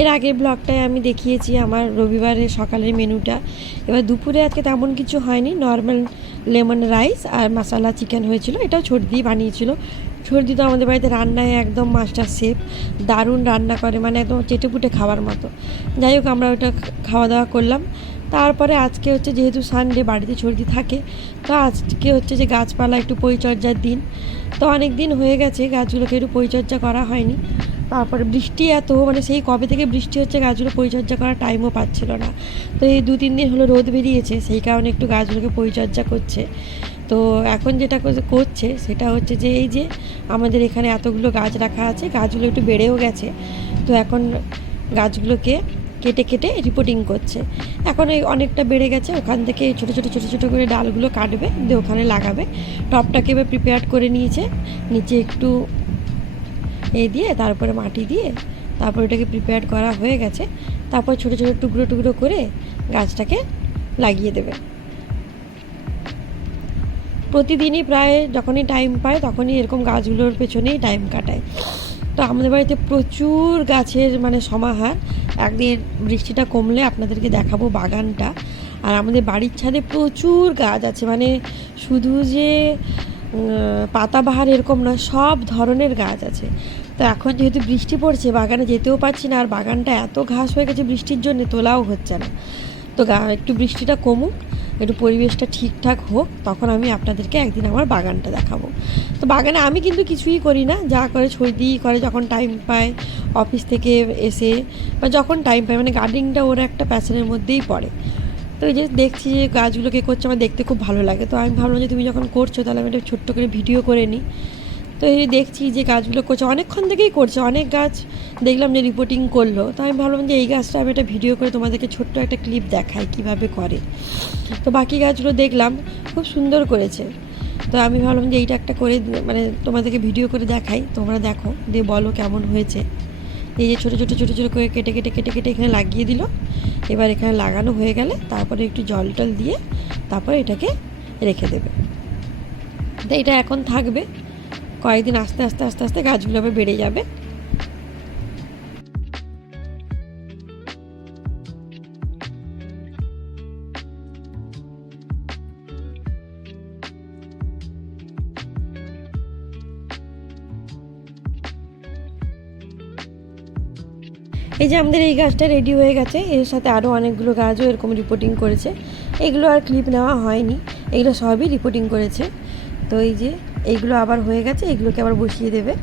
এর আগের ব্লগটায় আমি দেখিয়েছি আমার রবিবারের সকালের মেনুটা। এবার দুপুরে আজকে তেমন কিছু হয়নি নর্মাল লেমন রাইস আর মশালা চিকেন হয়েছিল, এটাও ছোট দিয়ে বানিয়েছিল। সর্দি তো আমাদের বাড়িতে রান্নায় একদম মাস্টার শেফ দারুণ রান্না করে মানে একদম চেটেপুটে খাওয়ার মতো। যাই হোক, আমরা ওটা খাওয়া দাওয়া করলাম। তারপরে আজকে হচ্ছে যেহেতু সানডে বাড়িতে সর্দি থাকে, তো আজকে হচ্ছে যে গাছপালা একটু পরিচর্যার দিন। তো অনেক দিন হয়ে গেছে, গাছগুলোকে একটু পরিচর্যা করা হয়নি। তারপরে বৃষ্টি এত মানে সেই কবে থেকে বৃষ্টি হচ্ছে গাছগুলো পরিচর্যা করার টাইমও পাচ্ছিল না। তো এই দু তিন দিন হলো রোদ বেরিয়েছে, সেই কারণে একটু গাছগুলোকে পরিচর্যা করছে। তো এখন যেটা করছে সেটা হচ্ছে যে, এই যে আমাদের এখানে এতগুলো গাছ রাখা আছে, গাছগুলো একটু বেড়েও গেছে। তো এখন গাছগুলোকে কেটে কেটে রিপোর্টিং করছে। এখন এই অনেকটা বেড়ে গেছে, ওখান থেকে ছোটো ছোটো ছোটো ছোটো করে ডালগুলো কাটবে, দিয়ে ওখানে লাগাবে। টপটাকে এবার প্রিপেয়ার করে নিয়েছে, নিচে একটু এই দিয়ে, তারপরে মাটি দিয়ে, তারপর ওটাকে প্রিপেয়ার করা হয়ে গেছে। তারপর ছোটো ছোটো টুকরো টুকরো করে গাছটাকে লাগিয়ে দেবে। প্রতিদিনই প্রায় যখনই টাইম পায়, তখনই এরকম গাছগুলোর পেছনেই টাইম কাটায়। তো আমাদের বাড়িতে প্রচুর গাছের মানে সমাহার। একদিন বৃষ্টিটা কমলে আপনাদেরকে দেখাবো বাগানটা। আর আমাদের বাড়ির ছাদে প্রচুর গাছ আছে। মানে শুধু যে পাতাবাহার এরকম না সব ধরনের গাছ আছে। তো এখন যেহেতু বৃষ্টি পড়ছে, বাগানে যেতেও পারছি না, আর বাগানটা এত ঘাস হয়ে গেছে বৃষ্টির জন্য, তোলাও হচ্ছে না। তো একটু বৃষ্টিটা কমুক, একটু পরিবেশটা ঠিকঠাক হোক, তখন আমি আপনাদেরকে একদিন আমার বাগানটা দেখাবো। তো বাগানে আমি কিন্তু কিছুই করি না, যা করে ছড়িয়েই করে যখন টাইম পায় অফিস থেকে এসে, বা যখন টাইম পায় মানে গার্ডেনিংটা ওর একটা প্যাশনের মধ্যেই পড়ে। তো এই যে দেখছি যে গাছগুলোকে করছে, আমার দেখতে খুব ভালো লাগে। তো আমি ভাবলাম যে তুমি যখন করছ, তাহলে আমি একটা ছোট্ট করে ভিডিও করে নিই। তো এই দেখছি যে গাছগুলো করছে, অনেকক্ষণ থেকেই করছে, অনেক গাছ দেখলাম যে রিপোর্টিং করল। তো আমি ভাবলাম যে এই গাছটা আমি একটা ভিডিও করে তোমাদেরকে ছোট্ট একটা ক্লিপ দেখাই কীভাবে করে। তো বাকি গাছগুলো দেখলাম, খুব সুন্দর করেছে। তো আমি ভাবলাম যে এইটা একটা করে মানে তোমাদেরকে ভিডিও করে দেখাই, তোমরা দেখো, দিয়ে বলো কেমন হয়েছে। এই যে ছোটো ছোটো ছোটো ছোটো করে কেটে কেটে কেটে কেটে এখানে লাগিয়ে দিল। এবার এখানে লাগানো হয়ে গেলে তারপরে একটু জল টল দিয়ে তারপরে এটাকে রেখে দেবে। এটা এখন থাকবে। কয়েকদিন আস্তে আস্তে আস্তে আস্তে গাছগুলো আবার বেড়ে যাবে। এই যে আমাদের এই গাছটা রেডি হয়ে গেছে। এর সাথে আরও অনেকগুলো গাছও এরকম রিপোর্টিং করেছে। এগুলো আর ক্লিপ নেওয়া হয়নি। এগুলো সবই রিপোর্টিং করেছে। তো এই যে, এইগুলো আবার হয়ে গেছে, এগুলোকে আবার বসিয়ে দেবে।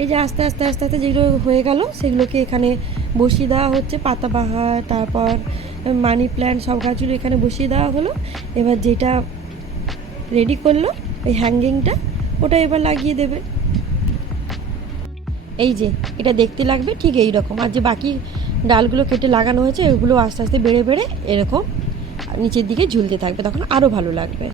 এই যে আস্তে আস্তে আস্তে আস্তে যেগুলো হয়ে গেল, সেগুলোকে এখানে বসিয়ে দেওয়া হচ্ছে, পাতাবাহার, তারপর মানি প্ল্যান্ট সব গাছগুলো এখানে বসিয়ে দেওয়া হলো। এবার যেটা রেডি করল, ওই হ্যাঙ্গিংটা, ওটা এবার লাগিয়ে দেবে। এই যে, এটা দেখতে লাগবে ঠিক এই রকম আর যে বাকি ডালগুলো কেটে লাগানো হয়েছে ওগুলো আস্তে আস্তে বেড়ে বেড়ে এরকম নিচের দিকে ঝুলতে থাকবে, তখন আরও ভালো লাগবে।